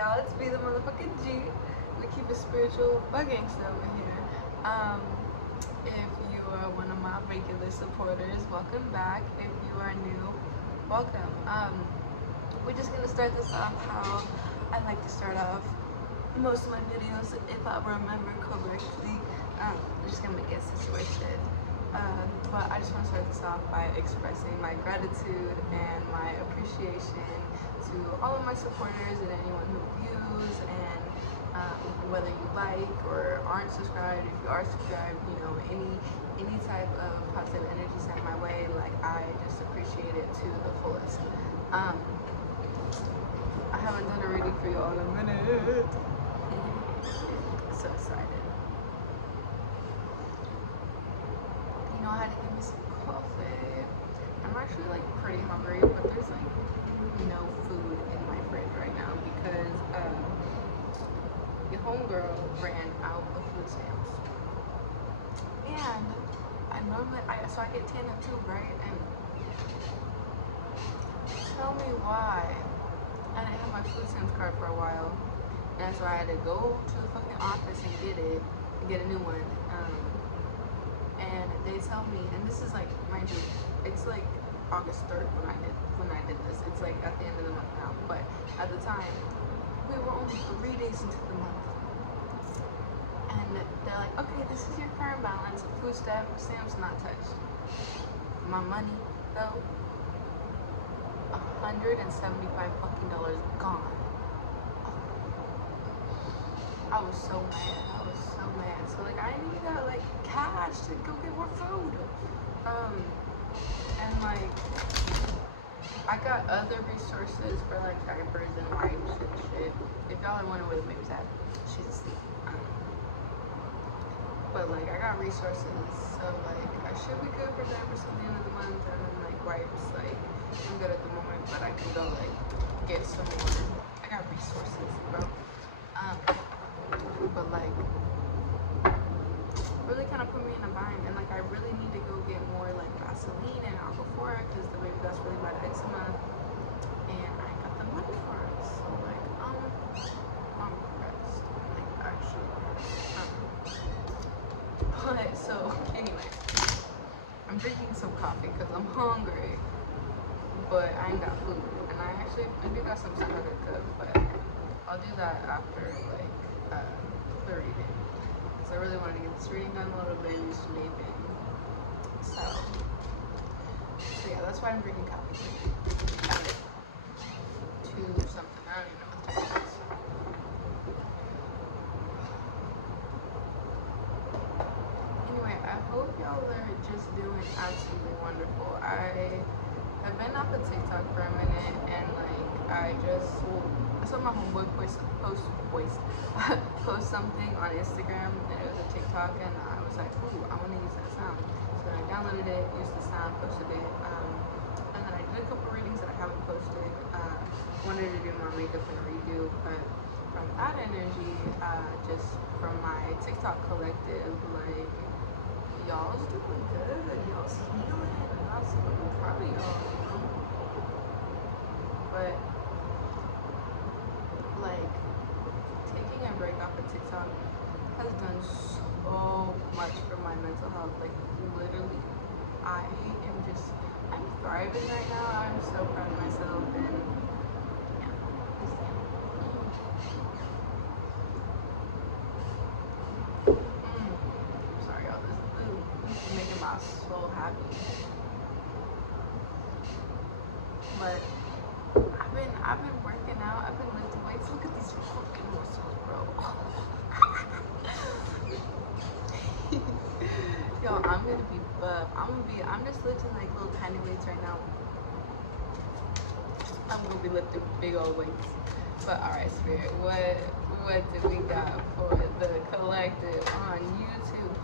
y'all? It's me, the motherfucking G. We keep it spiritual but gangsta over here. If you are one of my regular supporters, welcome back. If you are new, welcome. We're just gonna start this off how I like to start off most of my videos, if I remember correctly. I'm just gonna get situated. But I just want to start this off by expressing my gratitude and my appreciation to all of my supporters and anyone who views, and whether you like or aren't subscribed. If you are subscribed, you know, any type of positive energy sent my way, like, I just appreciate it to the fullest. I haven't done a reading for you all in a minute. So excited. You know, I had to give me some coffee. I'm actually like pretty hungry, but there's like no food in my fridge right now because the homegirl ran out of food stamps. And so I get Tandem too, right? And tell me why I didn't have my food stamps card for a while. And so I had to go to the fucking office and get a new one. And they tell me, and this is like, mind you, it's like August 3rd when I did this. It's like at the end of the month now, but at the time, we were only 3 days into the month. And they're like, okay, this is your current balance. Food stamps not touched. My money, though, $175 fucking gone. I was so mad. So like, I need that like cash to go get more food. And like, I got other resources for like diapers and wipes and shit. If y'all are wondering where the baby's at, she's asleep. But like, I got resources, so like, I should be good for diapers till the end of the month, and then like wipes, like, I'm good at the moment, but I can go like get some more. I got resources, bro. But like, really kind of put me in a bind, and like, I really need to go get more like Vaseline and Aquaphor because the baby got really bad eczema, and I got the money for it. So like, I'm pressed, like, actually. But so anyway, I'm drinking some coffee because I'm hungry, but I ain't got food, and I do got some stuff I could cook, but I'll do that after like 30 days. So I really wanted to get this reading done. Little baby's sleeping, so yeah, that's why I'm drinking coffee. Add it to something. I don't even know what the time is. Anyway, I hope y'all are just doing absolutely wonderful. I have been off of TikTok for a minute, and like, I saw my homeboy post something on Instagram, and it was a TikTok, and I was like, ooh, I want to use that sound. So I downloaded it, used the sound, posted it, and then I did a couple readings that I haven't posted. Wanted to do my makeup and redo, but from that energy, just from my TikTok collective, like, y'all's doing good, y'all's healing, and I'm so proud of y'all, you know? But like, taking a break off of TikTok has done so much for my mental health. Like, literally, I'm thriving right now. I'm so proud of myself, and yeah, sorry y'all, this is making my soul happy. But I've been working out, I've been lifting weights. Look at these fucking muscles, bro. Yo, I'm gonna be buff. I'm just lifting like little tiny weights right now. I'm gonna be lifting big old weights. But alright, Spirit, what did we got for the collective on YouTube?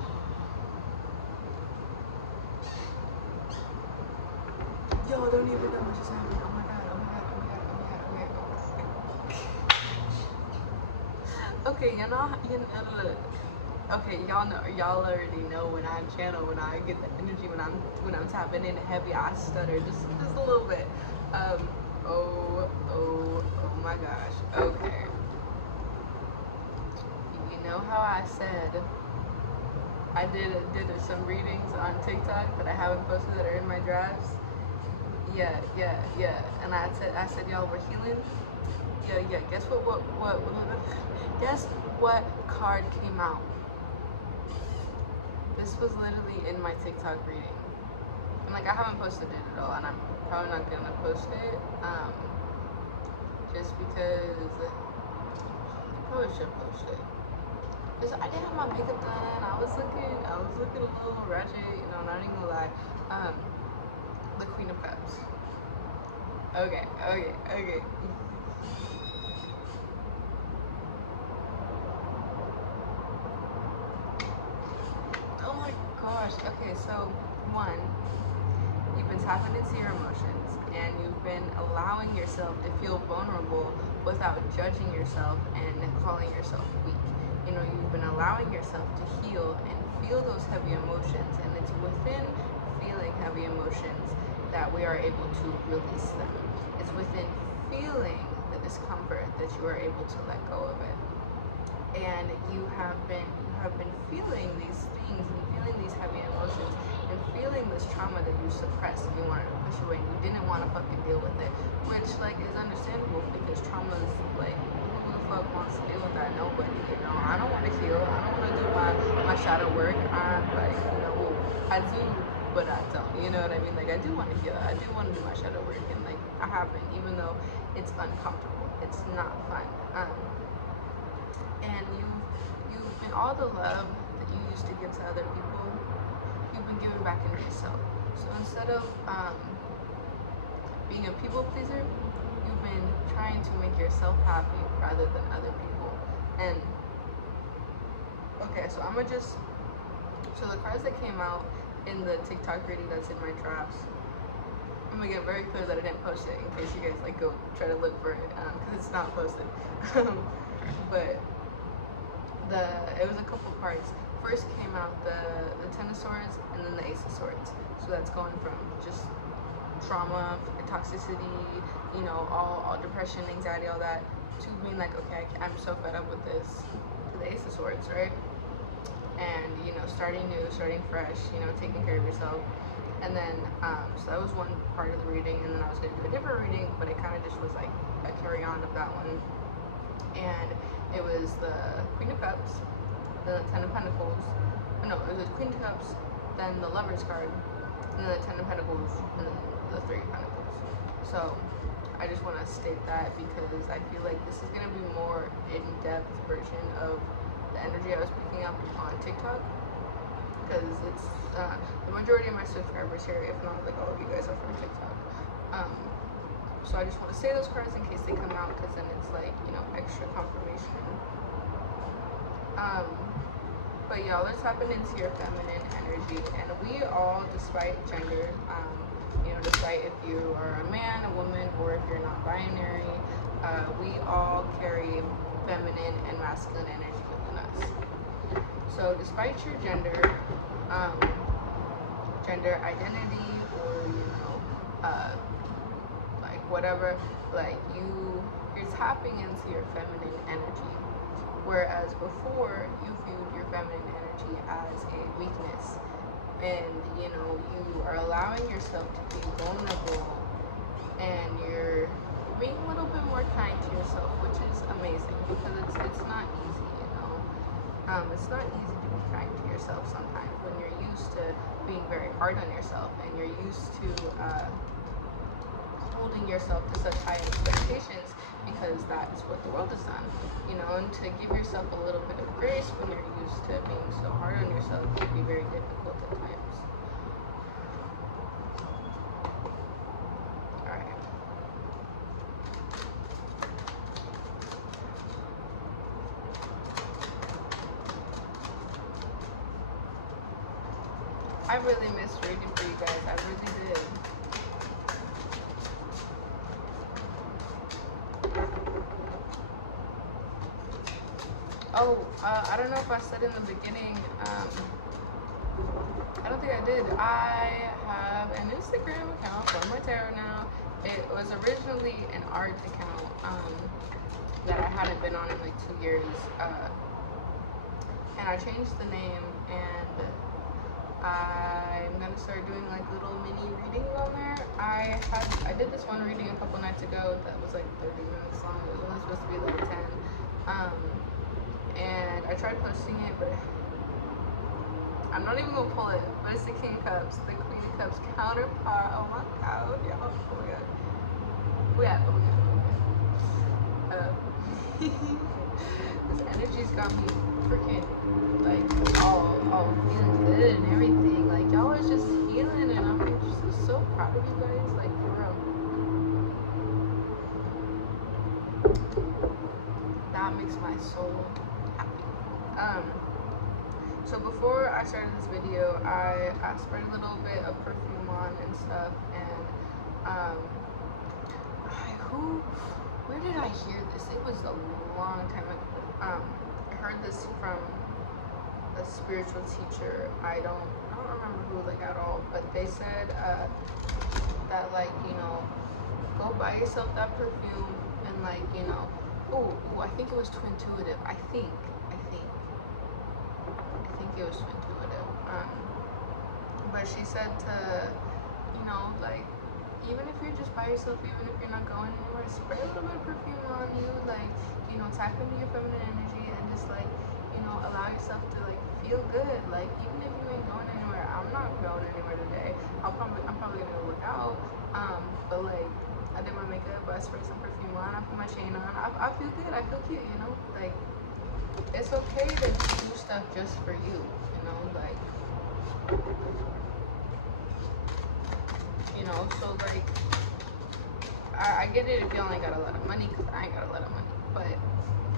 Yo, don't even know what just happened. Oh my god. Okay, okay, y'all already know when I channel, when I get the energy, when I'm tapping in heavy, I stutter just a little bit. Oh my gosh. Okay. how I said I did some readings on TikTok that I haven't posted that are in my drafts? Yeah. And I said y'all were healing. Yeah. Guess what? Guess what card came out? This was literally in my TikTok reading. And like I haven't posted it at all, and I'm probably not gonna post it. Just because I probably should post it. Cause I didn't have my makeup done. I was looking a little ratchet, you know, not even gonna lie. The Queen of Cups. Okay. Oh my gosh. Okay, so one, you've been tapping into your emotions and you've been allowing yourself to feel vulnerable without judging yourself and calling yourself weak. You know, you've been allowing yourself to heal and feel those heavy emotions, and it's within feeling heavy emotions that we are able to release them. It's within feeling the discomfort that you are able to let go of it. And you have been feeling these things and feeling these heavy emotions and feeling this trauma that you suppressed and you wanted to push away and you didn't want to fucking deal with it, which like is understandable because trauma is like, who the fuck wants to deal with that? Nobody, you know. I don't want to heal. I don't want to do my shadow work. I'm like, you know, I do, but I don't. You know what I mean? Like I do want to heal. I do want to do my shadow work, and like I haven't, even though it's uncomfortable. It's not fun. And you've been all the love that you used to give to other people, you've been giving back into yourself. So instead of being a people pleaser, you've been trying to make yourself happy rather than other people. And okay, so so the cards that came out in the TikTok reading that's in my drafts, I'm gonna get very clear that I didn't post it in case you guys like go try to look for it because it's not posted. But it was a couple parts. First came out the Ten of Swords and then the Ace of Swords. So that's going from just trauma, toxicity, you know, all depression, anxiety, all that, to being like, okay, I'm so fed up with this, to the Ace of Swords, right? And, you know, starting new, starting fresh, you know, taking care of yourself. And then, so that was one part of the reading, and then I was going to do a different reading, but it kind of just was like a carry on of that one. And it was the Queen of Cups, then the Ten of Pentacles. No, it was the Queen of Cups, then the Lover's card, and then the Ten of Pentacles, and then the Three of Pentacles. So I just want to state that because I feel like this is going to be more in-depth version of the energy I was picking up on TikTok, because it's the majority of my subscribers here, if not like all of you guys, are from TikTok. So I just want to say those cards in case they come out, because then it's like, you know, extra confirmation. But y'all, let's happen into your feminine energy, and we all, despite gender, you know, despite if you are a man, a woman, or if you're not binary, we all carry feminine and masculine energy within us. So despite your gender identity, or, you know, like whatever, like you're tapping into your feminine energy, whereas before you viewed your feminine energy as a weakness, and you know, you are allowing yourself to be vulnerable, and you're being a little bit more kind to yourself, which is amazing, because it's not easy, you know. It's not easy to be kind to yourself sometimes when you're used to being very hard on yourself, and you're used to holding yourself to such high expectations, because that's what the world has done, you know. And to give yourself a little bit of grace when you're used to being so hard on yourself can be very difficult at times. Alright. I really missed reading for you guys, I really did. Oh, I don't know if I said in the beginning, I don't think I did. I have an Instagram account for my tarot now. It was originally an art account that I hadn't been on in like 2 years. and I changed the name, and I'm gonna start doing like little mini readings on there. I did this one reading a couple nights ago that was like 30 minutes long. It was only supposed to be like 10. And I tried posting it, but I'm not even gonna pull it. But it's the King Cups, the Queen of Cups counterpart. Oh my god, y'all. Oh my god. This energy's got me freaking like all feeling good and everything. Like y'all are just healing, and I'm just so proud of you guys. Like for real. That makes my soul happy. So before I started this video, I sprayed a little bit of perfume on and stuff, and where did I hear this? It was a long time ago. I heard this from a spiritual teacher. I don't remember who like at all, but they said that like, you know, go buy yourself that perfume and like, you know, I think it was Twintuitive. I think it was Twintuitive. But she said to, you know, like, even if you're just by yourself, even if you're not going anywhere, spray a little bit of perfume on you, like, you know, tap into your feminine energy and just like, you know, allow yourself to like feel good. Like, even if you ain't going anywhere, I'm not going anywhere today. I'm probably gonna go work out. But like, I did my makeup, I sprayed some perfume on, I put my chain on, I feel good, I feel cute, you know? Like, it's okay to do stuff just for you, you know? Like, you know, so like, I get it if y'all ain't got a lot of money, because I ain't got a lot of money, but,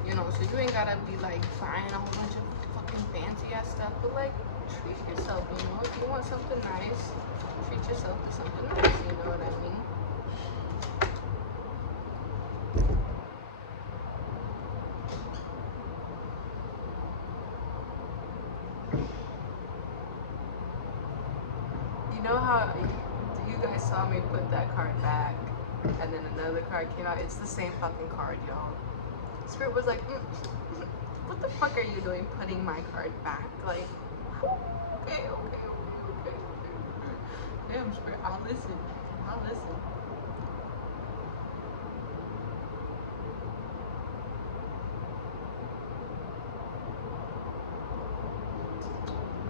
you know, so you ain't gotta be like buying a whole bunch of fucking fancy ass stuff, but like, treat yourself, you know? If you want something nice, treat yourself to something nice, you know what I mean? You know how you guys saw me put that card back, and then another card came out? It's the same fucking card, y'all. Spirit was like, what the fuck are you doing putting my card back? Like, okay. Damn, Spirit, I'll listen.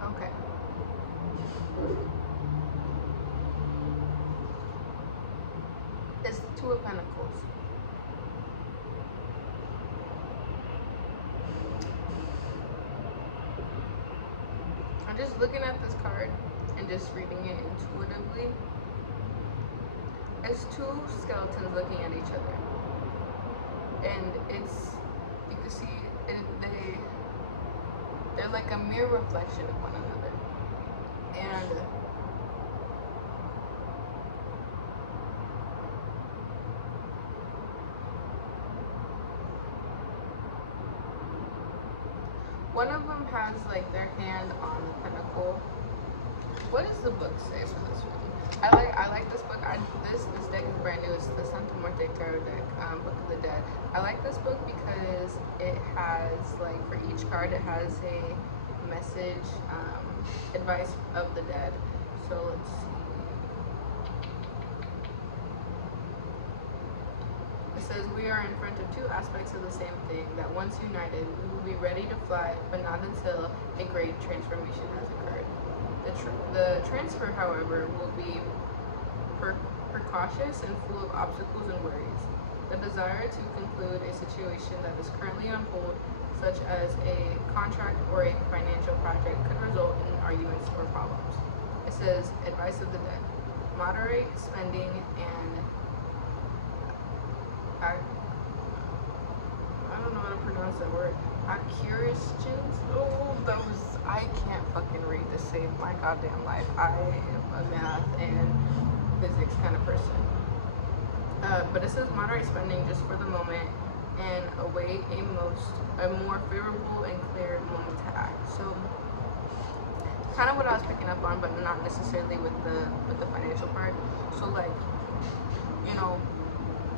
Okay. It's the Two of Pentacles. I'm just looking at this card and just reading it intuitively. It's two skeletons looking at each other. And it's, you can see, they're like a mirror reflection of one another. And one of them has like their hand on the pentacle. What does the book say for this one? I like this book. This deck is brand new. It's the Santa Muerte Tarot deck, Book of the Dead. I like this book because it has like, for each card it has a message, advice of the dead. So let's see. It says, we are in front of two aspects of the same thing, that once united, we will be ready to fly, but not until a great transformation has occurred. The transfer, however, will be precautious and full of obstacles and worries. The desire to conclude a situation that is currently on hold, such as a contract or a financial project, could result in arguments or problems. It says, advice of the dead. Moderate spending and I don't know how to pronounce that word. Accurations? Oh, I can't fucking read to save my goddamn life. I am a math and physics kind of person. But it says moderate spending just for the moment and await a more favorable and clear moment to act. So kind of what I was picking up on, but not necessarily with the financial part. So like, you know,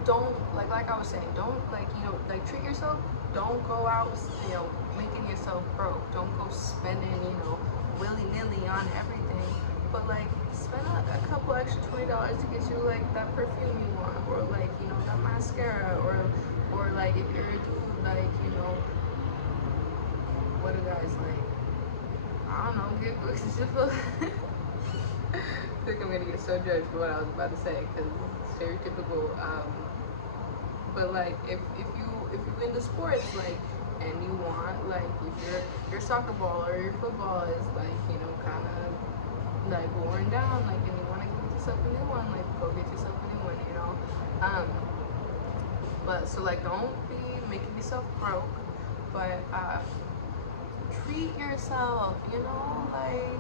don't like I was saying, don't like, you know, like treat yourself. Don't go out, you know, making yourself broke. Don't go spending, you know, willy-nilly on everything. But like spend a couple extra $20 to get you like that perfume you want, or like, you know, that mascara, or like if you're a dude, like, you know, what do guys like? I don't know, get books. I think I'm gonna get so judged for what I was about to say because it's stereotypical. But like if you into sports, like, and you want, like, if your soccer ball or your football is like, you know, kind of like worn down, like, and you want to get yourself a new one, like, go get yourself a new one, you know. But so like don't be making yourself broke, but treat yourself, you know, like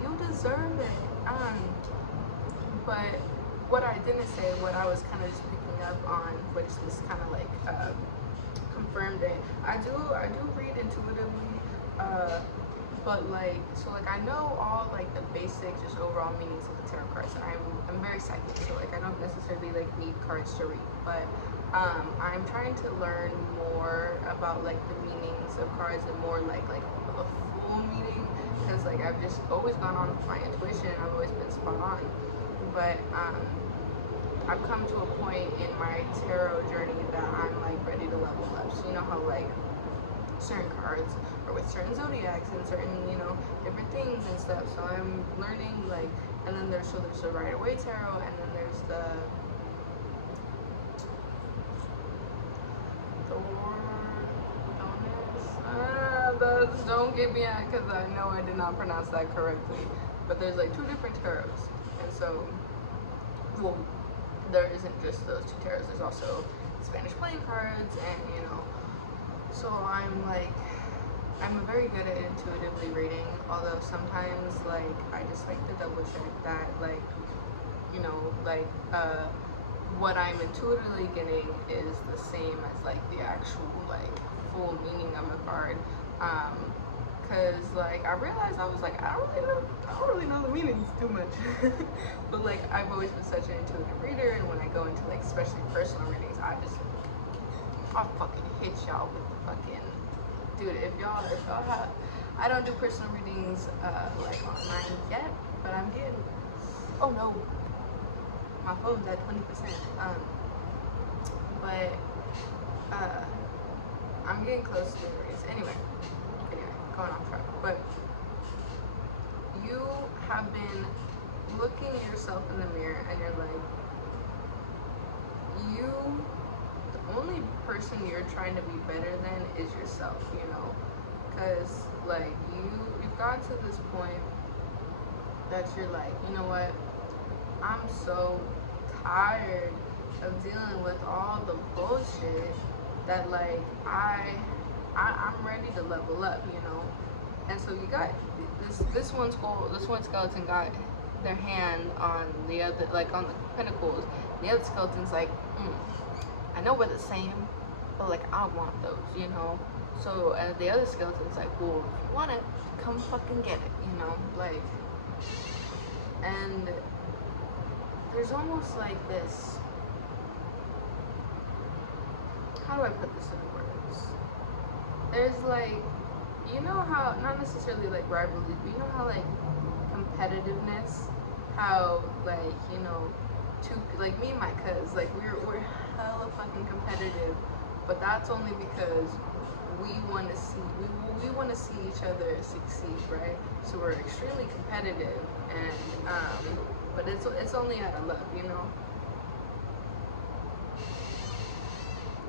you deserve it. But what I didn't say, what I was kind of just picking up on, which this kind of like confirmed it. I do read intuitively, but like, so like I know all like the basic, just overall meanings of the tarot cards. I'm very psychic, so like I don't necessarily like need cards to read, but I'm trying to learn more about like the meanings of cards and more like a full meaning, because like I've just always gone on with my intuition and I've always been spot on. But I've come to a point in my tarot journey that I'm like ready to level up. So you know how like certain cards or with certain zodiacs and certain, you know, different things and stuff. So I'm learning like, and then there's the Rider-Waite tarot, and then there's the don't get me at, because I know I did not pronounce that correctly. But there's like two different tarots, and so, well, there isn't just those two tarots. There's also Spanish playing cards, and you know. So I'm very good at intuitively reading. Although sometimes like I just like to double check that, like, you know, like what I'm intuitively getting is the same as like the actual like full meaning of a card. Cause like I realized I was like, I don't really know the meanings too much. But like I've always been such an intuitive reader, and when I go into like especially personal readings, I'll fucking hit y'all with the fucking, dude, if y'all have, I don't do personal readings like online yet, but I'm getting, oh no, my phone's at 20%. But I'm getting close to the readings. Anyway, going off track. But you have been looking yourself in the mirror and you're like, the only person you're trying to be better than is yourself, you know? Because like you've got to this point that you're like, you know what, I'm so tired of dealing with all the bullshit that like I'm ready to level up, you know? And so you got this one skeleton got their hand on the other, like on the pentacles. The other skeleton's like, I know we're the same, but like I want those, you know? So the other skeleton's like, well, if you want it, come fucking get it, you know? Like, and there's almost like this, how do I put this in words? There's like, you know how, not necessarily like rivalry, but you know how like competitiveness, how like, you know, like me and my cuz, like we're hella fucking competitive, but that's only because we want to see each other succeed, right? So we're extremely competitive, and but it's only out of love, you know.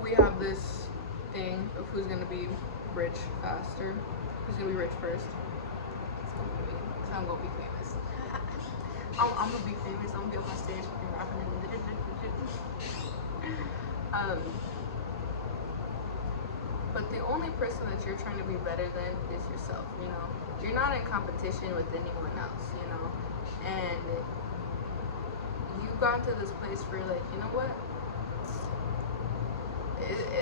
We have this thing of who's gonna be rich faster, who's gonna be rich first. It's gonna be me, because I'm gonna be famous. I'm gonna be famous. I'm gonna be on my stage fucking rapping and but the only person that you're trying to be better than is yourself, you know? You're not in competition with anyone else, you know? And you got to this place where you're like, you know what?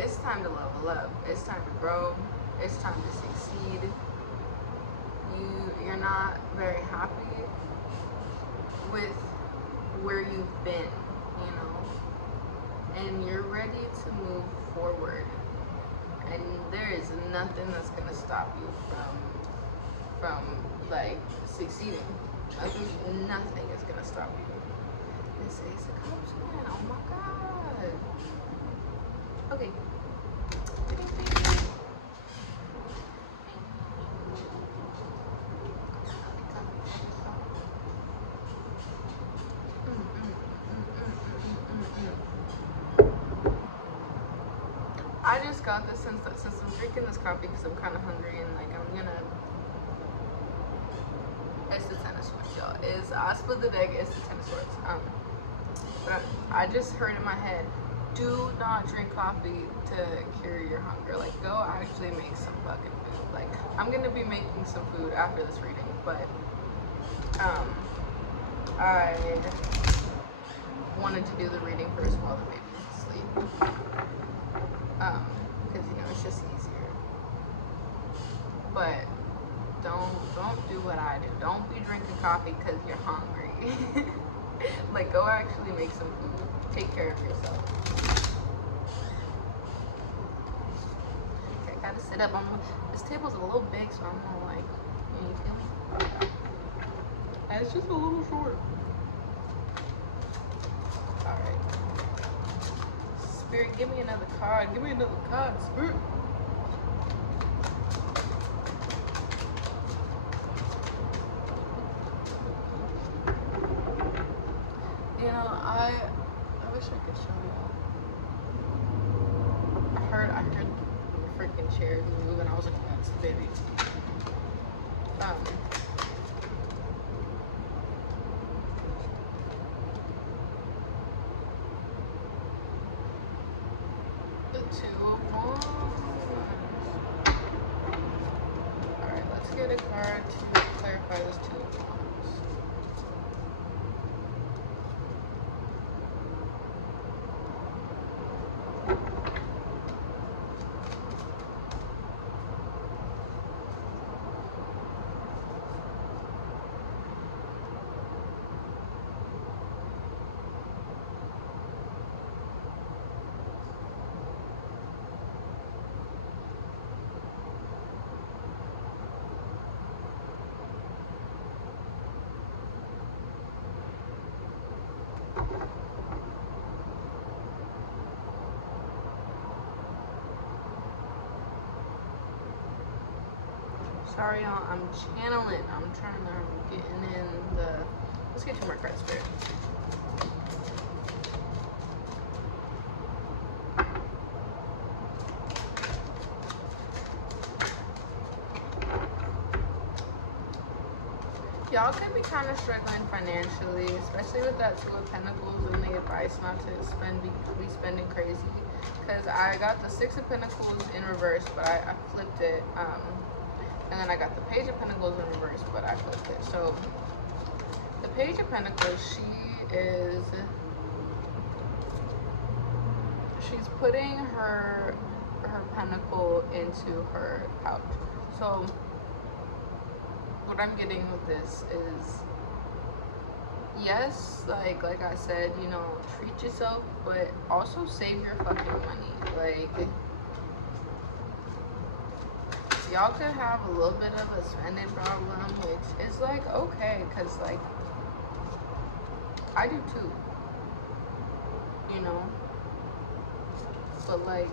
It's time to level up. It's time to grow. It's time to succeed. You're not very happy with where you've been, you know? and you're ready to move forward. And there is nothing that's gonna stop you from like succeeding. Nothing is gonna stop you. This is the cops again. Oh my god. Okay. I just got this since I'm drinking this coffee because I'm kind of hungry and like I'm gonna. It's the Ten of Swords, y'all. I split the deck. It's the Ten of Swords. But I just heard in my head, do not drink coffee to cure your hunger. Like, go actually make some fucking food. Like, I'm gonna be making some food after this reading, but I wanted to do the reading first while the baby's asleep. Because you know it's just easier. But don't do what I do. Don't be drinking coffee because you're hungry. Like, go actually make some food. Take care of yourself. Okay, I gotta sit up. This table's a little big, so I'm gonna like, you feel me? And it's just a little short. Alright. Spirit, give me another card. Give me another card, Spirit. You know, I wish I could show y'all. I heard the freaking chairs move, and I was like, that's the baby. The Two of Wands. Alright, let's get a card to clarify this Two of Wands. Sorry, y'all. I'm channeling. I'm trying to get in the. Let's get two more cards, Spirit. Y'all could be kind of struggling financially, especially with that Two of Pentacles and the advice not to be spending crazy. Because I got the Six of Pentacles in reverse, but I flipped it. And then I got the Page of Pentacles in reverse, but I flipped it. So the Page of Pentacles, she's putting her pentacle into her pouch. So what I'm getting with this is, yes, like I said, you know, treat yourself, but also save your fucking money. Like, y'all could have a little bit of a spending problem, which is like okay, cause like I do too, you know. But like,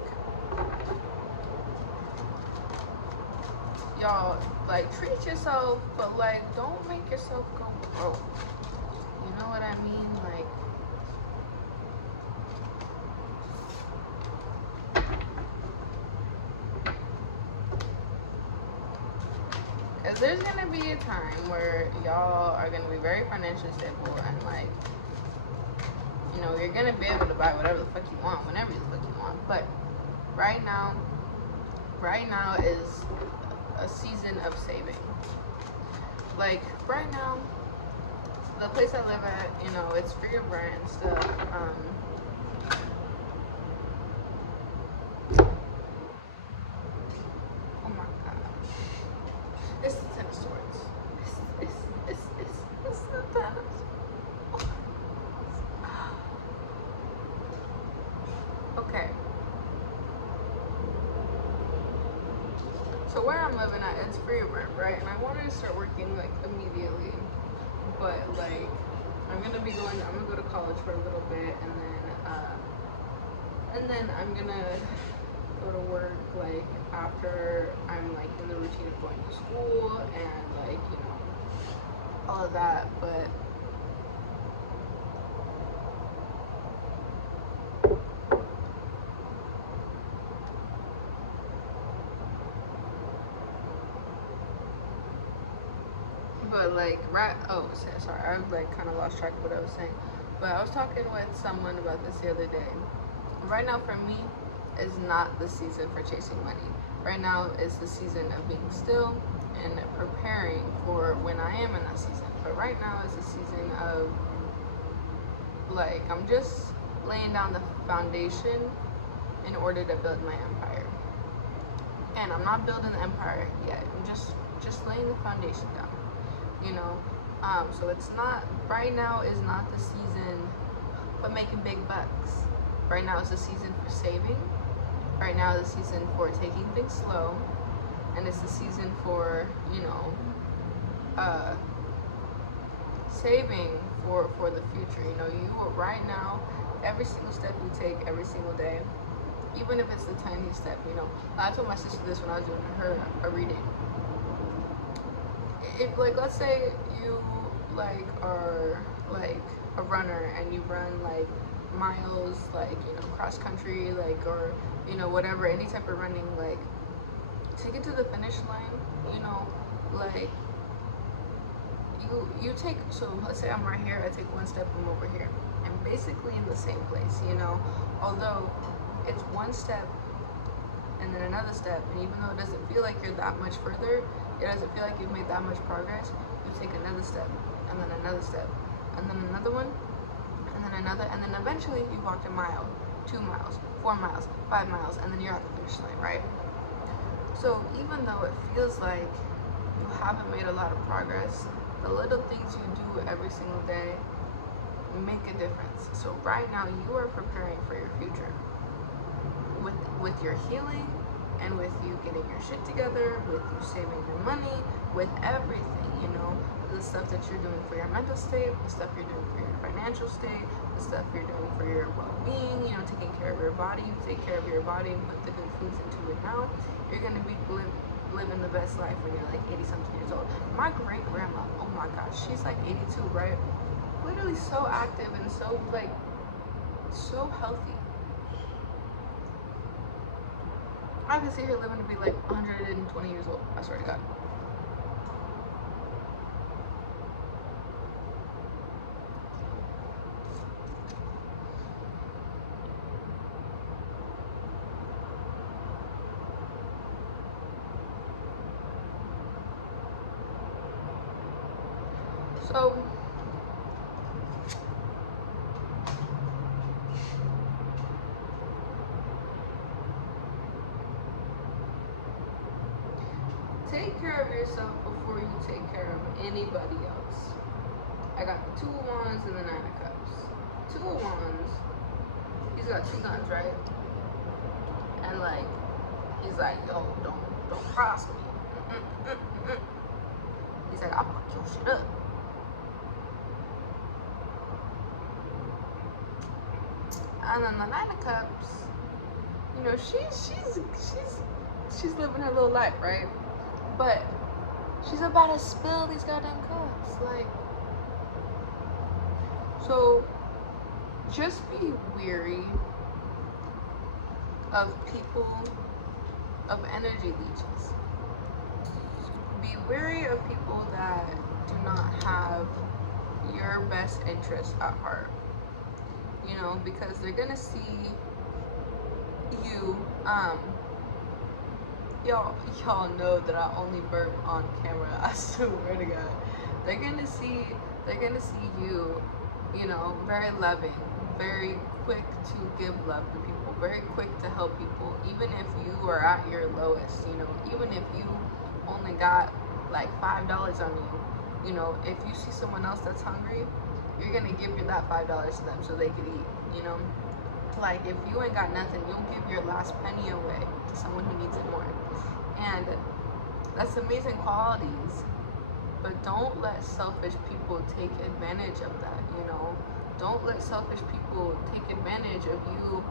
y'all, like, treat yourself, but like don't make yourself go broke. You know what I mean? Like, because there's gonna be a time where y'all are gonna be very financially stable and like, you know, you're gonna be able to buy whatever the fuck you want whenever the fuck you want. But right now is a season of saving. Like right now, the place I live at, you know, it's free of rent and stuff. Oh my god. It's the Ten of Swords. It's the Ten of Swords. So where I'm living at, it's free rent, right? And I wanted to start working like immediately, but like I'm gonna go to college for a little bit, and then I'm gonna go to work like after I'm like in the routine of going to school and like all of that. But like right, oh sorry, I like kind of lost track of what I was saying, but I was talking with someone about this the other day. Right now for me is not the season for chasing money. Right now is the season of being still and preparing for when I am in that season. But right now is the season of like I'm just laying down the foundation in order to build my empire. And I'm not building the empire yet. I'm just laying the foundation down. You know, so it's not, right now is not the season for making big bucks. Right now is the season for saving. Right now is the season for taking things slow, and it's the season for saving for the future. You are right now, every single step you take every single day, even if it's the tiny step. I told my sister this when I was doing her a reading. If like let's say you like are like a runner and you run like miles, like cross country, like, or whatever, any type of running, like to get to the finish line, like you take, so let's say I'm right here, I take one step, I'm over here, and basically in the same place, although it's one step and then another step, and even though it doesn't feel like you're that much further, it doesn't feel like you've made that much progress, you take another step, and then another step, and then another one, and then another, and then eventually you walked a mile, 2 miles, 4 miles, 5 miles, and then you're at the finish line, right? So even though it feels like you haven't made a lot of progress, the little things you do every single day make a difference. So right now you are preparing for your future with your healing, and with you getting your shit together, with you saving your money, with everything, the stuff that you're doing for your mental state, the stuff you're doing for your financial state, the stuff you're doing for your well-being, taking care of your body. You take care of your body and put the good foods into it now, you're going to be living the best life when you're like 80 something years old. My great grandma, oh my gosh, she's like 82, right? Literally so active and so like so healthy. I can see her living to be like 120 years old, I swear to God. So take care of yourself before you take care of anybody else. I got the 2 of Wands and the 9 of Cups. 2 of Wands, he's got 2 guns, right? And like, he's like, yo, don't cross me. He's like, I'll fuck your shit up. And then the 9 of Cups, she's living her little life, right? But she's about to spill these goddamn cups, like. So just be weary of people, of energy leeches. Be wary of people that do not have your best interest at heart. Because they're gonna see you, y'all know that I only burp on camera, I swear to God. They're gonna see you, very loving, very quick to give love to people, very quick to help people, even if you are at your lowest, even if you only got like $5 on you, if you see someone else that's hungry, you're gonna give that $5 to them so they could eat, like if you ain't got nothing, you'll give your last penny away to someone who needs it more. And has amazing qualities, but don't let selfish people take advantage of that, you know? Don't let selfish people take advantage of you,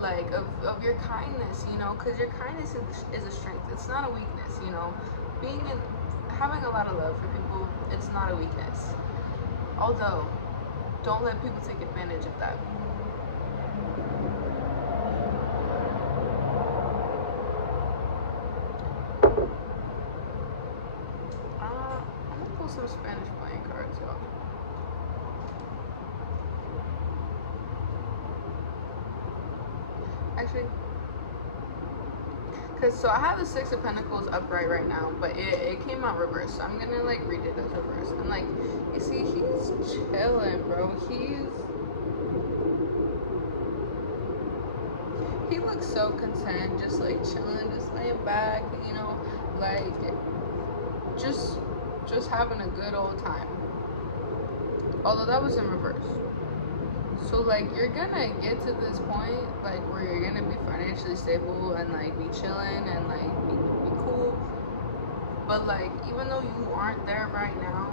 like, of your kindness, you know? Because your kindness is a strength. It's not a weakness, you know? Having a lot of love for people, it's not a weakness. Although, don't let people take advantage of that. I'm gonna pull some Spanish playing cards, y'all. Actually, so I have the Six of Pentacles upright right now, but it came out reversed, so I'm gonna like read it as reverse. And like, you see, he's chilling, bro. He looks so content, just like chilling, just laying back, you know, like just having a good old time. Although that was in reverse. So like, you're gonna get to this point like where you're gonna be financially stable and like be chilling and like be cool. But like, even though you aren't there right now,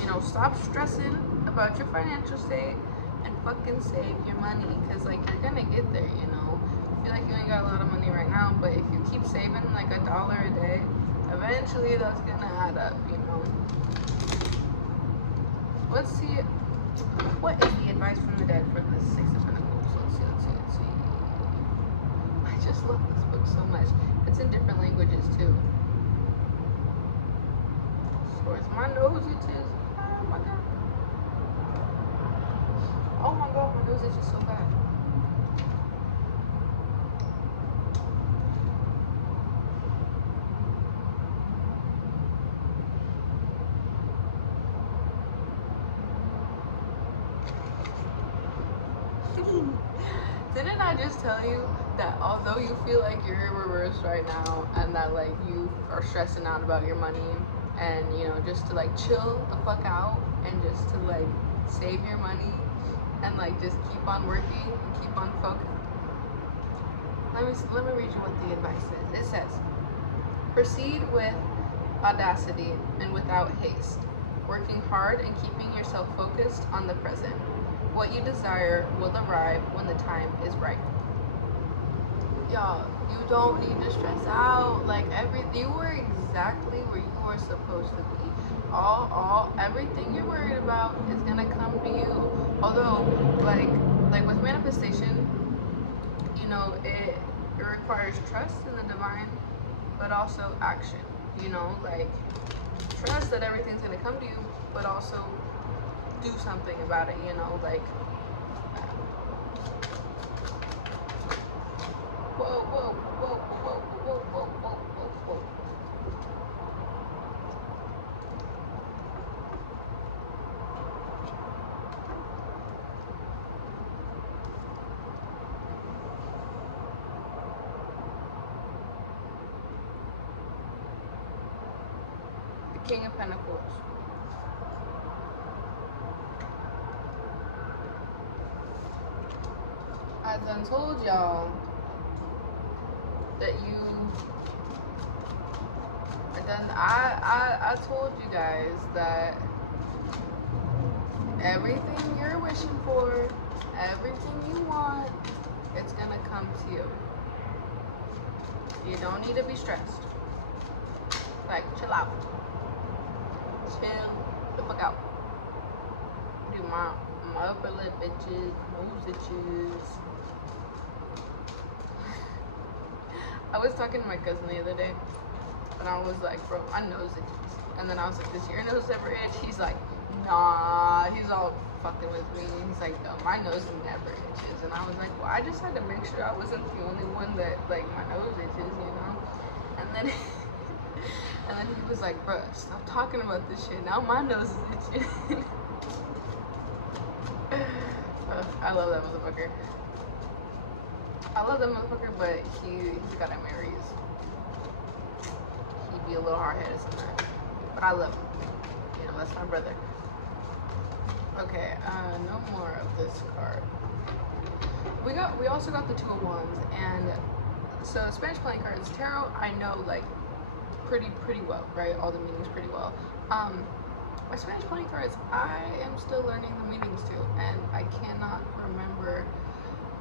you know, stop stressing about your financial state and fucking save your money, because like, you're gonna get there, you know. I feel like you ain't got a lot of money right now, but if you keep saving like $1 a day, eventually that's gonna add up, you know. Let's see. What is the advice from the dead for the Six of Pentacles? Let's see. I just love this book so much. It's in different languages too. Towards my nose itches. Oh my god. Oh my god, my nose itches so bad. Didn't I just tell you that although you feel like you're in reverse right now and that like you are stressing out about your money, and you know, just to like chill the fuck out and just to like save your money and like just keep on working and keep on focusing. Let me read you what the advice is. It says, proceed with audacity and without haste, working hard and keeping yourself focused on the present. What you desire will arrive when the time is right. Y'all, you don't need to stress out. Like, you were exactly where you were supposed to be. Everything you're worried about is gonna come to you. Although, like with manifestation, you know, it requires trust in the divine, but also action. You know, like, trust that everything's gonna come to you, but also do something about it, you know, like, whoa. The King of Pentacles. I done told y'all that I told you guys that everything you're wishing for, everything you want, it's gonna come to you. You don't need to be stressed. Like, chill out. Chill the fuck out. Do my upper lip itches, nose itches. I was talking to my cousin the other day, and I was like, bro, my nose itches. And then I was like, does your nose ever itch? He's like, nah. He's all fucking with me. He's like, no, my nose never itches. And I was like, well, I just had to make sure I wasn't the only one that, like, my nose itches, you know? And then, and then he was like, bro, stop talking about this shit. Now my nose is itching. I love that motherfucker. But he's got Aries. He'd be a little hard-headed sometimes. But I love him. You know, that's my brother. Okay, no more of this card. We also got the Two of Wands, and so Spanish playing cards, tarot, I know, like, pretty well, right? All the meanings pretty well. My Spanish playing cards, I am still learning the meanings too, and I cannot remember.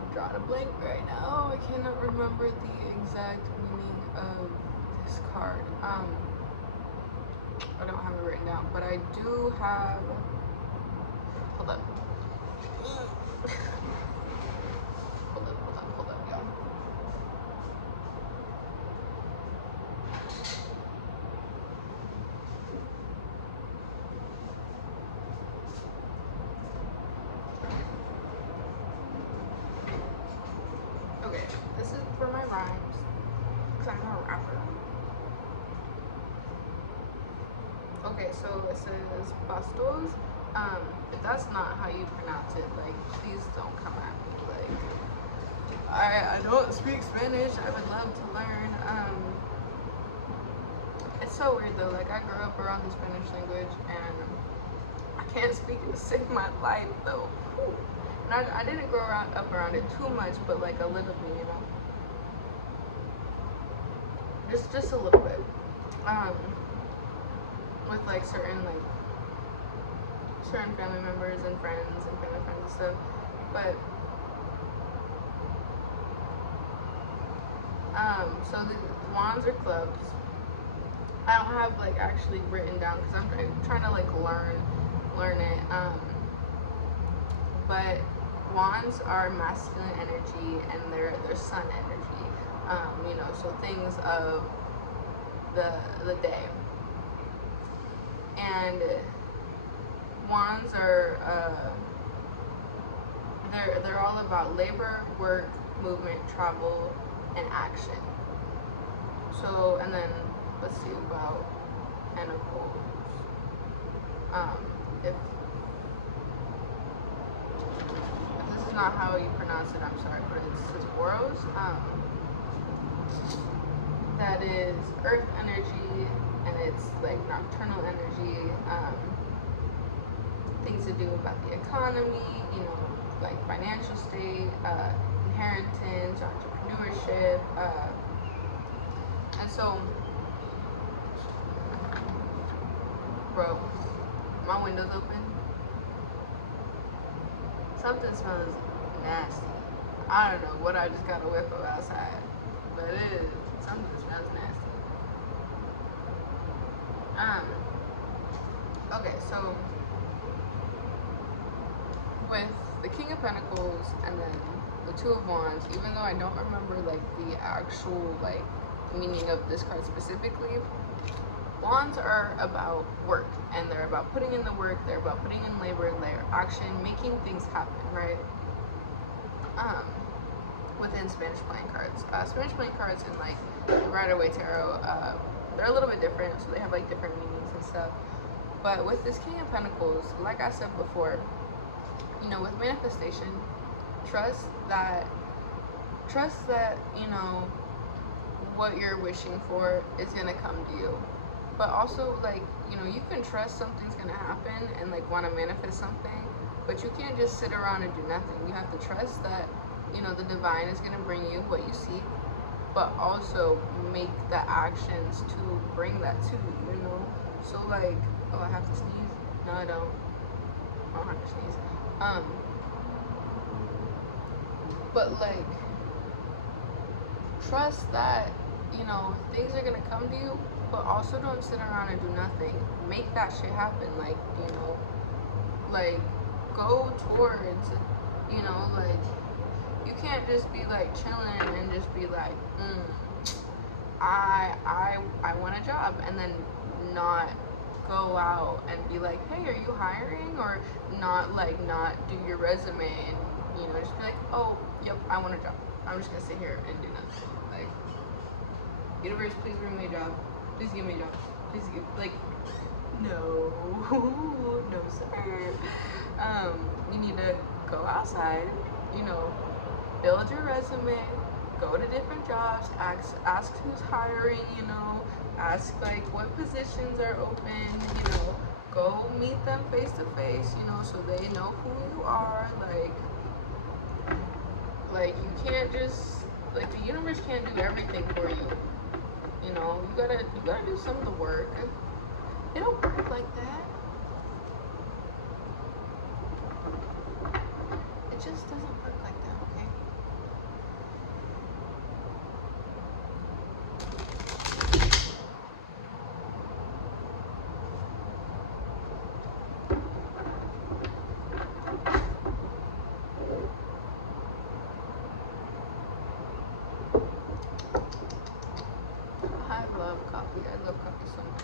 I'm drawing a blank right now. I cannot remember the exact meaning of this card. I don't have it written down, but I do have. Hold up. Hold up, y'all. Okay, this is for my rhymes, because I'm a rapper. Okay, so it says bastos. If that's not how you pronounce it, like, please don't come at me. Like, I don't speak Spanish. I would love to learn. It's so weird though. Like, I grew up around the Spanish language, and I can't speak it to save my life though. And I didn't grow up around it too much, but like a little bit, you know. Just a little bit. With like certain family members and friends and family friends and stuff, but so the wands are clubs. I don't have like actually written down because I'm trying to like learn it. But wands are masculine energy and they're sun energy. You know, so things of the day. And wands are they're all about labor, work, movement, travel, and action. So, and then let's see about pentacles. If this is not how you pronounce it, I'm sorry, but it's Oros. That is earth energy, and it's like nocturnal energy. Things to do about the economy, you know, like financial state, inheritance, entrepreneurship, and so, bro, my window's open. Something smells nasty. I don't know what I just got a whiff of outside, but it is something smells nasty. Okay, so with the King of Pentacles and then the Two of Wands, even though I don't remember like the actual like meaning of this card specifically, wands are about work, and they're about putting in the work, they're about putting in labor, their action, making things happen, right? Within Spanish playing cards. Spanish playing cards in like the Rider-Waite Tarot, they're a little bit different, so they have like different meanings and stuff. But with this King of Pentacles, like I said before, you know, with manifestation, trust that, you know, what you're wishing for is gonna come to you. But also, like, you know, you can trust something's gonna happen and like want to manifest something, but you can't just sit around and do nothing. You have to trust that, you know, the divine is gonna bring you what you seek, but also make the actions to bring that to you, you know. So like, oh, I have to sneeze? No, I don't. I don't have to sneeze. But like, trust that, you know, things are gonna come to you, but also don't sit around and do nothing. Make that shit happen. Like, you know, like, go towards, you know, like, you can't just be like chilling and just be like, I want a job, and then not go out and be like, hey, are you hiring? Or not do your resume and, you know, just be like, oh, yep, I want a job. I'm just gonna sit here and do nothing. Like, universe, please bring me a job. Please give me a job. Please give, like, no, no, sir. You need to go outside, you know, build your resume, go to different jobs, ask who's hiring, you know, ask like what positions are open, you know, go meet them face to face, you know, so they know who you are. Like you can't just, like, the universe can't do everything for you, You know, you gotta do some of the work. It don't work like that. It just doesn't work like that, okay? I love coffee. I love coffee so much.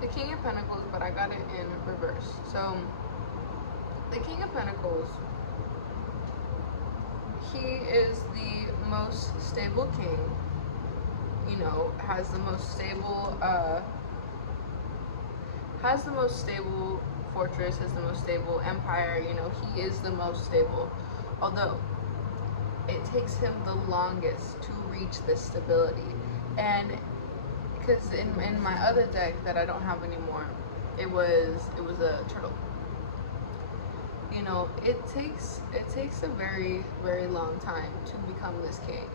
The King of Pentacles, but I got it in reverse. So, the King of Pentacles, he is the most stable king, you know, has the most stable fortress, has the most stable empire, you know, he is the most stable. Although, it takes him the longest to reach this stability. And because in my other deck that I don't have anymore, it was a turtle. You know, it takes a very, very long time to become this king.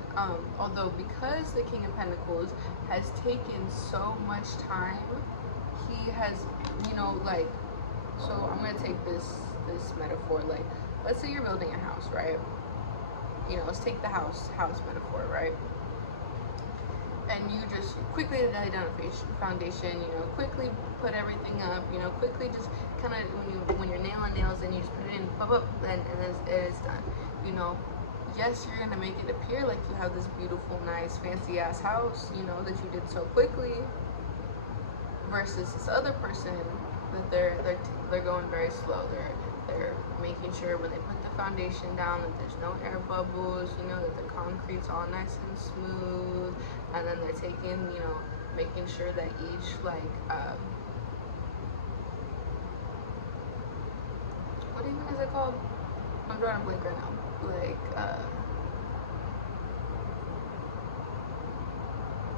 Although because the King of Pentacles has taken so much time, he has, you know, like, so I'm gonna take this metaphor, like, let's say you're building a house, right? You know, let's take the house metaphor, right? And you just quickly identify foundation, you know, quickly put everything up, you know, quickly just kind of when you're nailing nails, and you just put it in, and it's done. You know, yes, you're gonna make it appear like you have this beautiful, nice, fancy ass house, you know, that you did so quickly, versus this other person that they're going very slow. They're making sure when they put the foundation down that there's no air bubbles, you know, that the concrete's all nice and smooth, and then they're taking, you know, making sure that each, like, what even is it called? I'm drawing a blank right now. Like,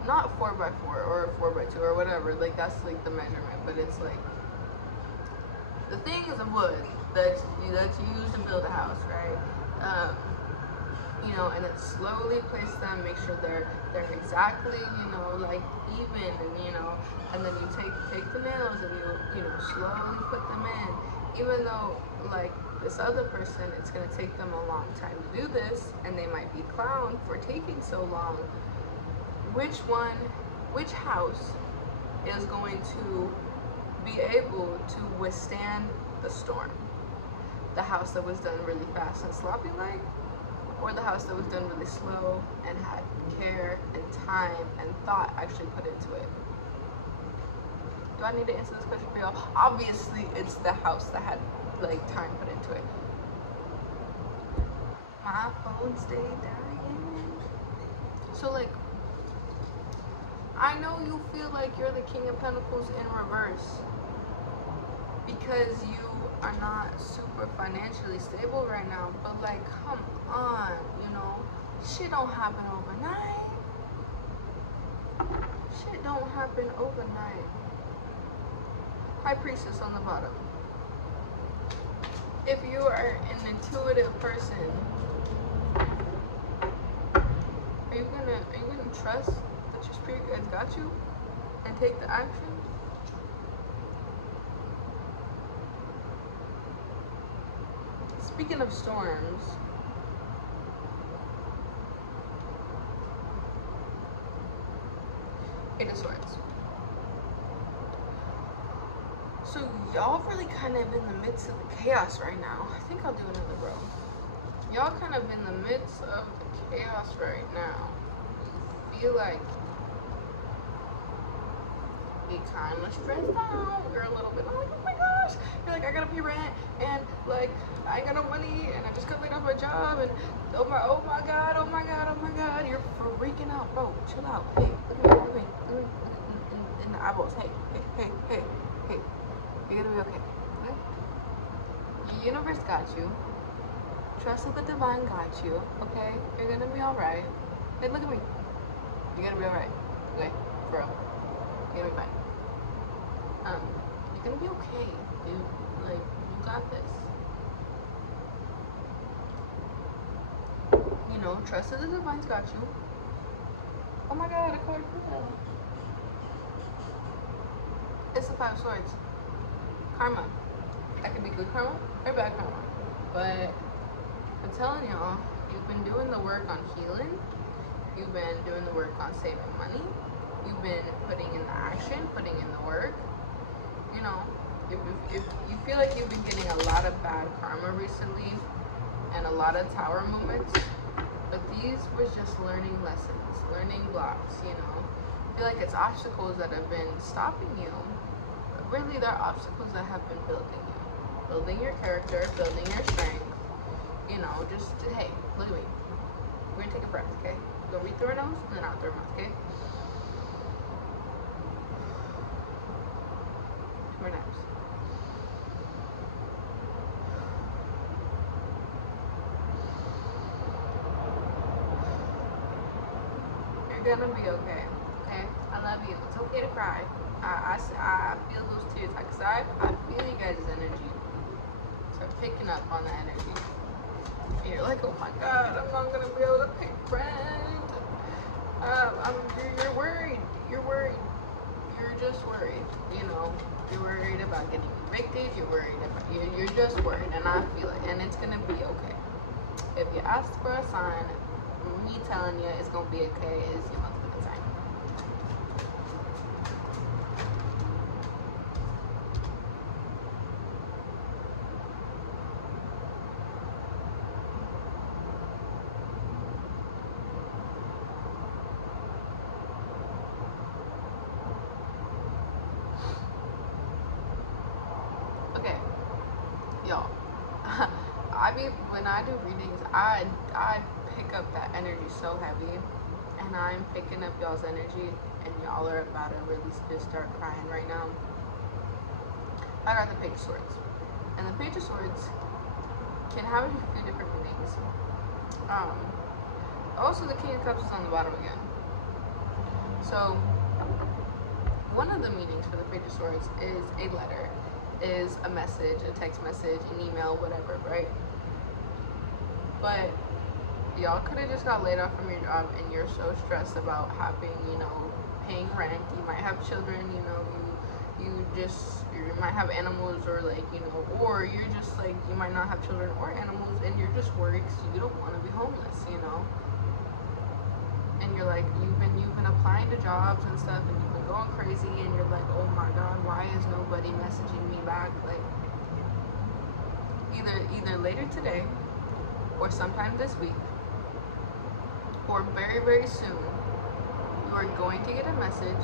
not 4x4 or 4x2 or whatever, like, that's like the measurement, but it's like the things of wood that you use to build a house, right? You know, and then slowly place them, make sure they're exactly, you know, like, even, and, you know, and then you take the nails and you know, slowly put them in, even though, like, this other person, it's going to take them a long time to do this, and they might be clowned for taking so long. Which house is going to be able to withstand the storm? The house that was done really fast and sloppy like, or the house that was done really slow and had care and time and thought actually put into it? Do I need to answer this question for y'all? Obviously, it's the house that had, like, time put into it. My phone stayed dying. So, like, I know you feel like you're the King of Pentacles in reverse because you are not super financially stable right now, but, like, come on, you know, shit don't happen overnight. Shit don't happen overnight. High Priestess on the bottom. If you are an intuitive person, are you gonna trust that your spirit guides got you and take the action? Speaking of storms, Eight of Swords. So y'all really kind of in the midst of the chaos right now. I think I'll do another row. Y'all kind of in the midst of the chaos right now. You feel like you're kind of stressed out. You're a little bit like, oh my gosh. You're like, I gotta pay rent, and, like, I ain't got no money, and I just got laid off my job, and oh my god, oh my god, oh my god. You're freaking out, bro. Chill out. Hey, look at me in the eyeballs. Hey. You're gonna be okay. Okay? The universe got you. Trust that the divine got you. Okay? You're gonna be alright. Hey, look at me. You're gonna be alright. Okay? For real. You're gonna be fine. gonna be okay, dude. Like, you got this. You know, trust that the divine's got you. Oh my god, a card fell. It's the Five of Swords. Karma. That could be good karma or bad karma. But I'm telling y'all, you've been doing the work on healing. You've been doing the work on saving money. You've been putting in the action, putting in the work. You know, if you feel like you've been getting a lot of bad karma recently and a lot of tower moments, but these was just learning lessons, learning blocks, you know. I feel like it's obstacles that have been stopping you. But really, they're obstacles that have been building you. Building your character, building your strength. You know, just, hey, look at me. We're gonna take a breath, okay? Go breathe through our nose and then out through our mouth, okay? More naps. You're gonna be okay, okay? I love you. It's okay to cry. I feel those tears. Cause I feel you guys' energy. Start picking up on the energy. And you're like, oh my god, I'm not gonna be able to pay rent. You're worried. You're worried. You're just worried. You know, you're worried about getting evicted. You're worried about you're just worried, and I feel it. And it's gonna be okay. If you ask for a sign, me telling you it's gonna be okay is your monthly sign. Okay, y'all. When I do readings, I pick up that energy so heavy, and I'm picking up y'all's energy, and y'all are about to really just start crying right now. I got the Page of Swords, and the Page of Swords can have a few different meanings. Also, the King of Cups is on the bottom again. So, one of the meanings for the Page of Swords is a letter, is a message, a text message, an email, whatever, right? But y'all could have just got laid off from your job and you're so stressed about having, you know, paying rent. You might have children, you know, you might have animals, or like, you know, or you're just like, you might not have children or animals and you're just worried because you don't want to be homeless, you know. And you're like, you've been applying to jobs and stuff, and you've been going crazy, and you're like, oh my god, why is nobody messaging me back? Like, either later today, or sometime this week, or very, very soon, you are going to get a message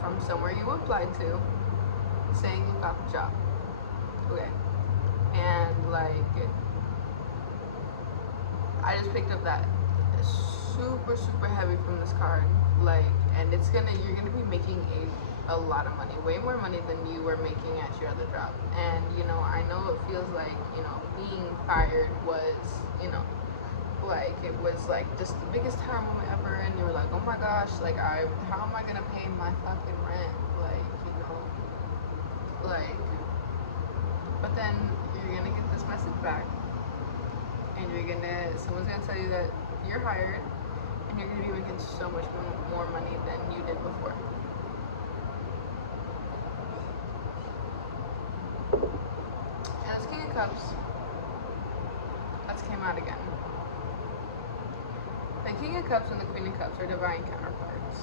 from somewhere you applied to saying you got the job. Okay. And like, I just picked up that super heavy from this card, like, and you're gonna be making a lot of money, way more money than you were making at your other job. And you know, I know it feels like, you know, being fired was, you know, like, it was like just the biggest tower moment ever, and you were like, oh my gosh, like, how am I gonna pay my fucking rent, like, you know, like, but then you're gonna get this message back, and someone's gonna tell you that you're hired, and you're gonna be making so much more money than you did before. And this King of Cups, that's came out again. The King of Cups and the Queen of Cups are divine counterparts.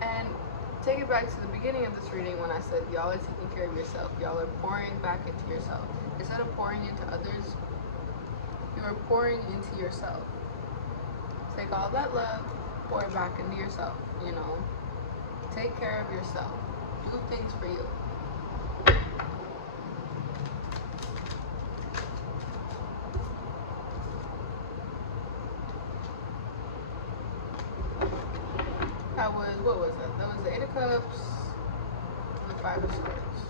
And take it back to the beginning of this reading when I said y'all are taking care of yourself. Y'all are pouring back into yourself. Instead of pouring into others, you are pouring into yourself. Take all that love, pour it back into yourself, you know. Take care of yourself. Do things for you. What was that? That was the Eight of Cups and the Five of Swords.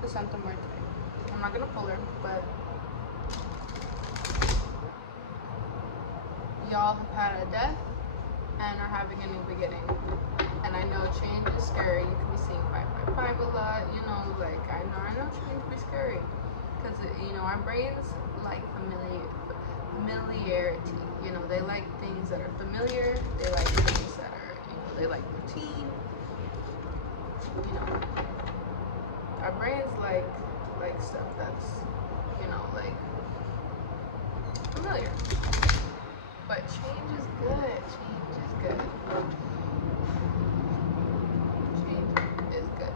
There's something more today. I'm not gonna pull her, but y'all have had a death, and are having a new beginning. And I know change is scary. You can be seeing 555 a lot, you know, like I know change be scary. Because, you know, our brains like familiarity. You know, they like things that are familiar. They like things that are, you know, they like routine. You know, our brains like stuff that's, you know, like familiar. But change is good. Change is good. Change is good.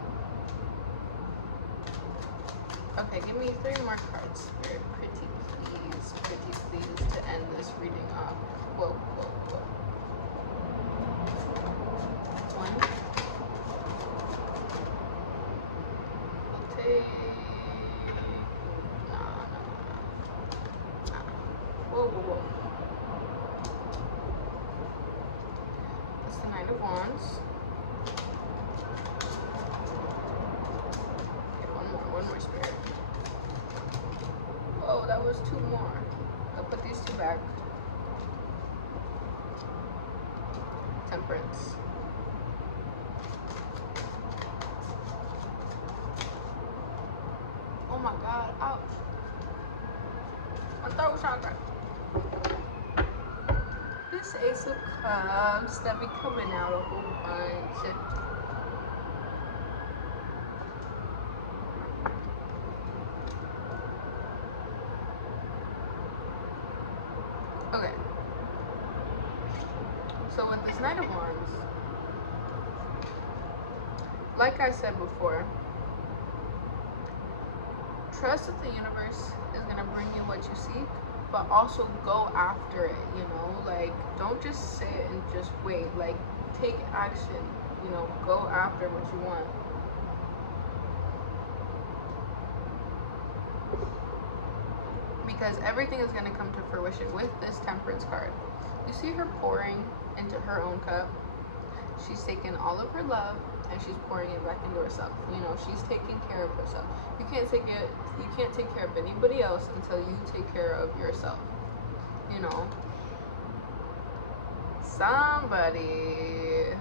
Okay, give me 3 more cards here. Pretty please, to end this reading off. Whoa, whoa, whoa. 1. I'll take... Nah. Whoa, whoa, whoa. That's the Knight of Wands. Okay, one more spirit. Whoa, that was 2 more. I'll put these 2 back. Temperance. Oh my god, ouch. My throat chakra. This Ace of Cups that be coming out a whole bunch. Okay. So with this Knight of Wands, like I said before, trust that the universe is gonna bring you what you seek, but also go after it, you know, like don't just sit and just wait, like take action, you know, go after what you want. Because everything is gonna come to fruition with this Temperance card. You see her pouring into her own cup. She's taken all of her love and she's pouring it back into herself. You know, she's taking care of herself. You can't take care of anybody else until you take care of yourself. You know, somebody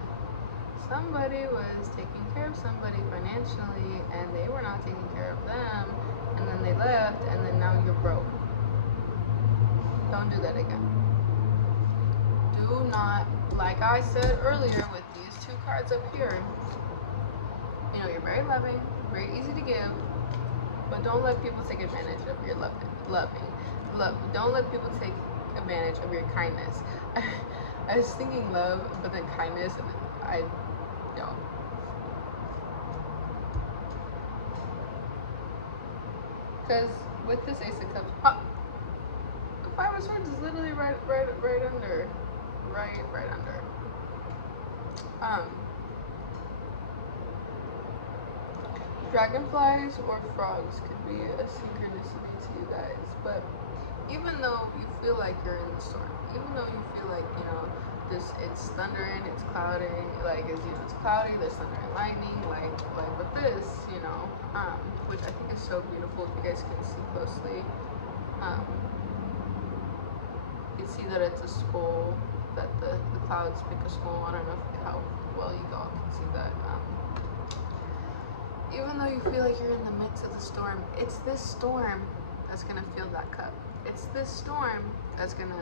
was taking care of somebody financially and they were not taking care of them, and then they left, and then now you're broke. Don't do that again. Do not, like I said earlier with these 2 cards up here, you know, you're very loving, very easy to give, but don't let people take advantage of your don't let people take advantage of your kindness. I was thinking love, but then kindness, I don't. Because with this Ace of Cups, the 5 of Swords is literally right under. Right under. Dragonflies or frogs could be a synchronicity to you guys, but even though you feel like you're in the storm, even though you feel like, you know, it's thundering, it's clouding, like it's cloudy, there's thunder and lightning, like with this, you know, which I think is so beautiful. If you guys can see closely, you can see that it's a skull, that the clouds make a skull. I don't know how well you all can see that. Even though you feel like you're in the midst of the storm, it's this storm that's gonna fill that cup. It's this storm that's gonna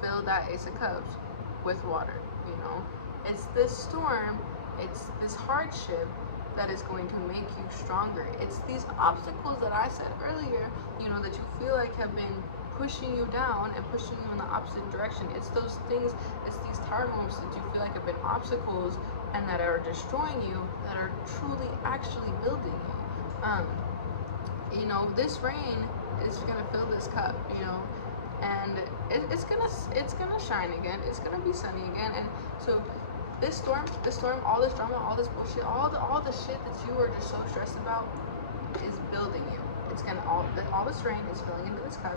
fill that Ace of Cups with water, you know? It's this storm, it's this hardship that is going to make you stronger. It's these obstacles that I said earlier, you know, that you feel like have been pushing you down and pushing you in the opposite direction. It's those things, it's these tower moments that you feel like have been obstacles and that are destroying you, that are truly actually building you. You know, this rain is gonna fill this cup, you know, and it's gonna shine again. It's gonna be sunny again. And so this storm, all this drama, all this bullshit, all the shit that you are just so stressed about is building you. It's gonna all this rain is filling into this cup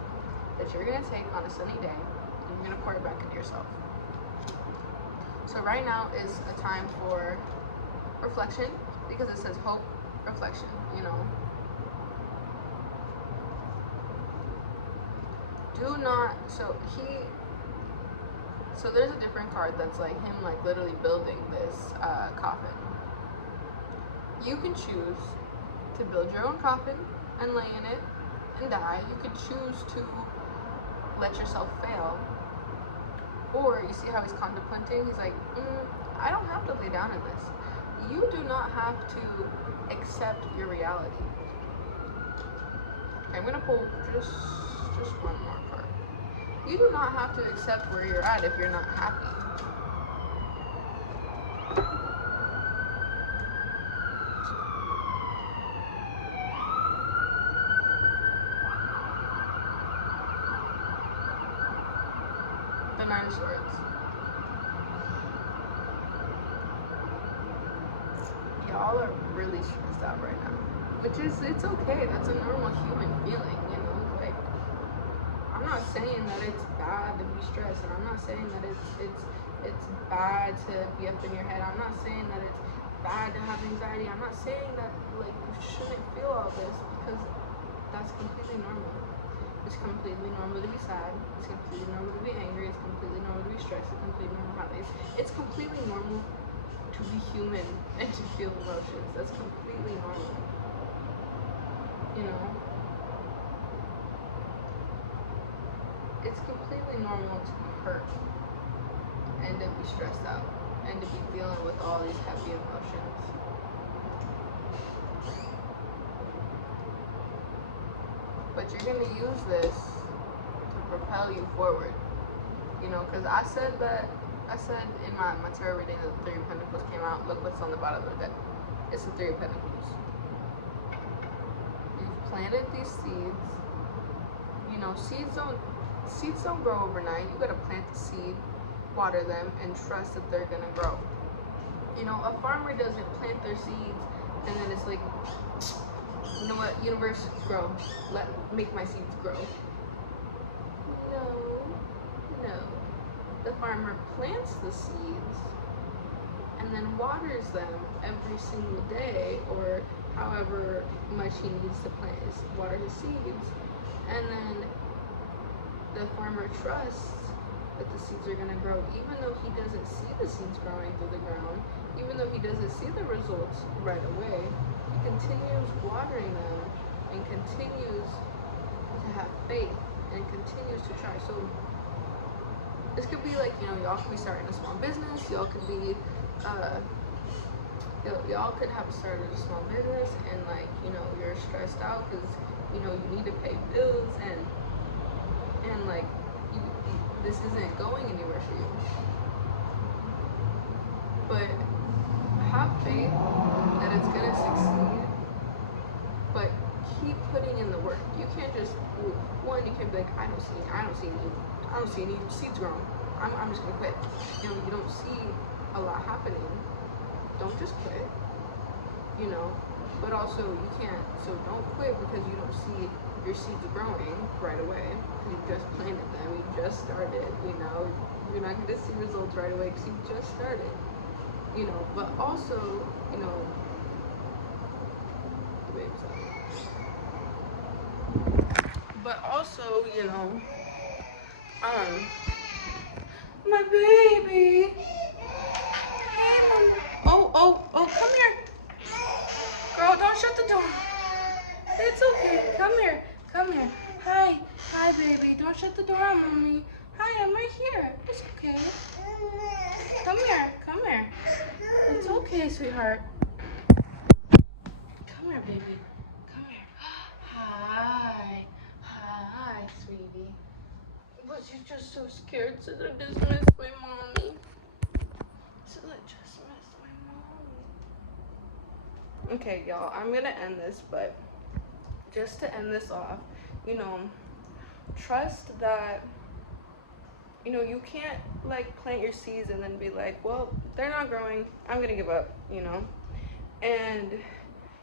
that you're gonna take on a sunny day, and you're gonna pour it back into yourself. So right now is a time for reflection, because it says hope, reflection, you know. Do not, So there's a different card that's like him like literally building this coffin. You can choose to build your own coffin and lay in it and die. You could choose to let yourself fail. Or you see how he's contemplating? He's like, I don't have to lay down in this. You do not have to accept your reality. Okay, I'm gonna pull just one more card. You do not have to accept where you're at if you're not happy. The Nine of Swords. Y'all are really stressed out right now, which is, it's okay. That's a normal human feeling, you know. Like, I'm not saying that it's bad to be stressed, and I'm not saying that it's bad to be up in your head. I'm not saying that it's bad to have anxiety. I'm not saying that like you shouldn't feel all this, because that's completely normal. It's completely normal to be sad. It's completely normal to be angry. It's completely normal to be stressed. It's completely normal. It's completely normal to be human and to feel emotions. That's completely normal. You know? It's completely normal to be hurt and to be stressed out and to be dealing with all these heavy emotions. But you're gonna use this to propel you forward. You know, because I said in my tarot reading that the Three of Pentacles came out. Look what's on the bottom of the deck. It's the Three of Pentacles. You've planted these seeds. You know, seeds don't grow overnight. You gotta plant the seed, water them, and trust that they're gonna grow. You know, a farmer doesn't plant their seeds and then it's like, you know what, universe, grow. Make my seeds grow. No. The farmer plants the seeds and then waters them every single day, or however much he needs to water his seeds, and then the farmer trusts that the seeds are going to grow, even though he doesn't see the seeds growing through the ground, even though he doesn't see the results right away. He continues watering them and continues to have faith and continues to try. So this could be like, you know, y'all could be starting a small business. Y'all could be, y'all could have started a small business, and like, you know, you're stressed out because, you know, you need to pay bills, and like, this isn't going anywhere for you. But have faith that it's gonna succeed. But keep putting in the work. You can't just, one, you can't be like, I don't see any seeds growing. I'm just gonna quit. You know, you don't see a lot happening. Don't just quit. You know, but also you can't. So don't quit because you don't see your seeds growing right away. You just planted them. You just started. You know, you're not gonna see results right away because you just started. You know, but also, you know, the baby's up. But also, you know, my baby. Hey, Mama. Oh, come here. Girl, don't shut the door. It's okay. Come here. Hi, baby. Don't shut the door on Mommy. Hi, I'm right here. It's okay. Come here. It's okay, sweetheart. Come here, baby. Come here. Hi, sweetie. But you're just so scared to dismiss my mommy. Okay, y'all, I'm gonna end this, but just to end this off, you know, trust that, you know, you can't like plant your seeds and then be like, well, they're not growing, I'm gonna give up, you know. And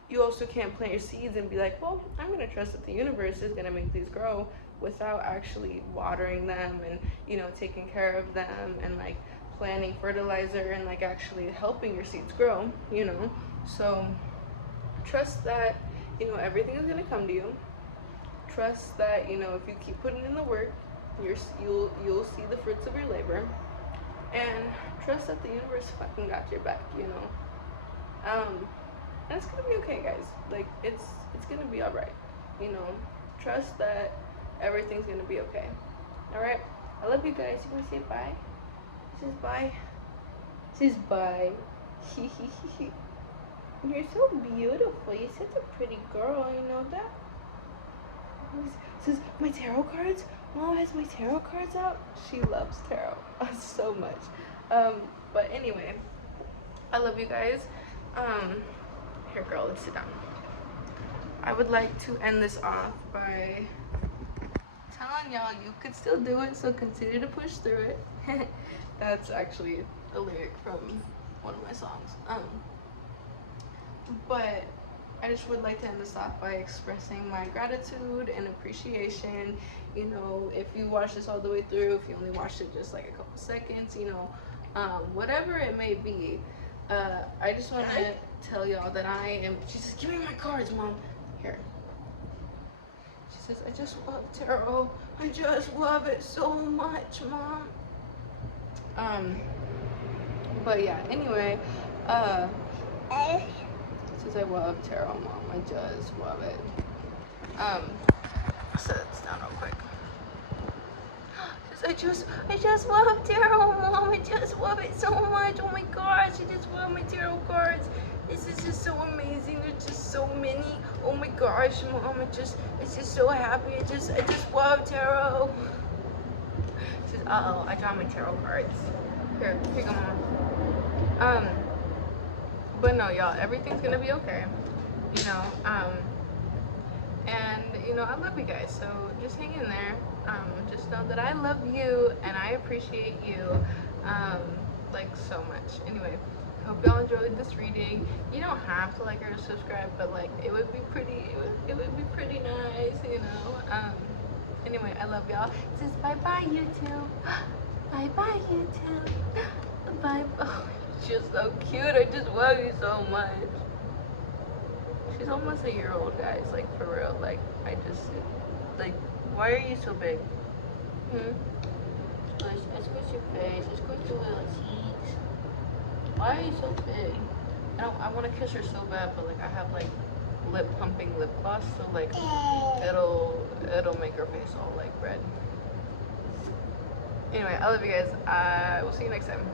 you also can't plant your seeds and be like, well, I'm gonna trust that the universe is gonna make these grow, without actually watering them and, you know, taking care of them and like planting fertilizer and like actually helping your seeds grow, you know. So trust that, you know, everything is gonna come to you. Trust that, you know, if you keep putting in the work, you'll see the fruits of your labor. and trust that the universe fucking got your back, you know. And it's gonna be okay, guys. Like it's gonna be all right, you know. Trust that everything's gonna be okay. All right. I love you guys. You wanna say bye? Says bye. Says bye. You're so beautiful. You're such a pretty girl. You know that. Says my tarot cards. Mom has my tarot cards out. She loves tarot so much. But anyway, I love you guys. Here, girl, let's sit down. I would like to end this off by telling y'all you could still do it, so continue to push through it. That's actually a lyric from one of my songs. But I just would like to end this off by expressing my gratitude and appreciation. You know, if you watched this all the way through, if you only watched it just like a couple seconds, you know, whatever it may be, I just want to tell y'all that I am. She says, "Give me my cards, Mom." Here. She says, "I just love tarot. I just love it so much, Mom." But yeah. Anyway, says I love tarot, Mom. I just love it. Set this down real quick. Says I just love tarot, Mom. I just love it so much. Oh my gosh, I just love my tarot cards. This is just so amazing. There's just so many. Oh my gosh, Mom. It's just so happy. I just love tarot. She says, uh-oh, I draw my tarot cards. Here you go, Mom. But no, y'all, everything's gonna be okay. You know, and you know, I love you guys, so just hang in there. Just know that I love you and I appreciate you, like so much. Anyway, hope y'all enjoyed this reading. You don't have to like or subscribe, but like it would be pretty. It would be pretty nice, you know. Anyway, I love y'all. It says bye bye YouTube. Bye bye YouTube. Bye. Oh, she's so cute. I just love you so much. She's almost a year old, guys. Like for real. Like I just like. Why are you so big? Let's squish your face. Let's squish your little cheeks. Why are you so big? I want to kiss her so bad, but like I have like lip pumping lip gloss, so like it'll make her face all like red. Anyway, I love you guys. I will see you next time.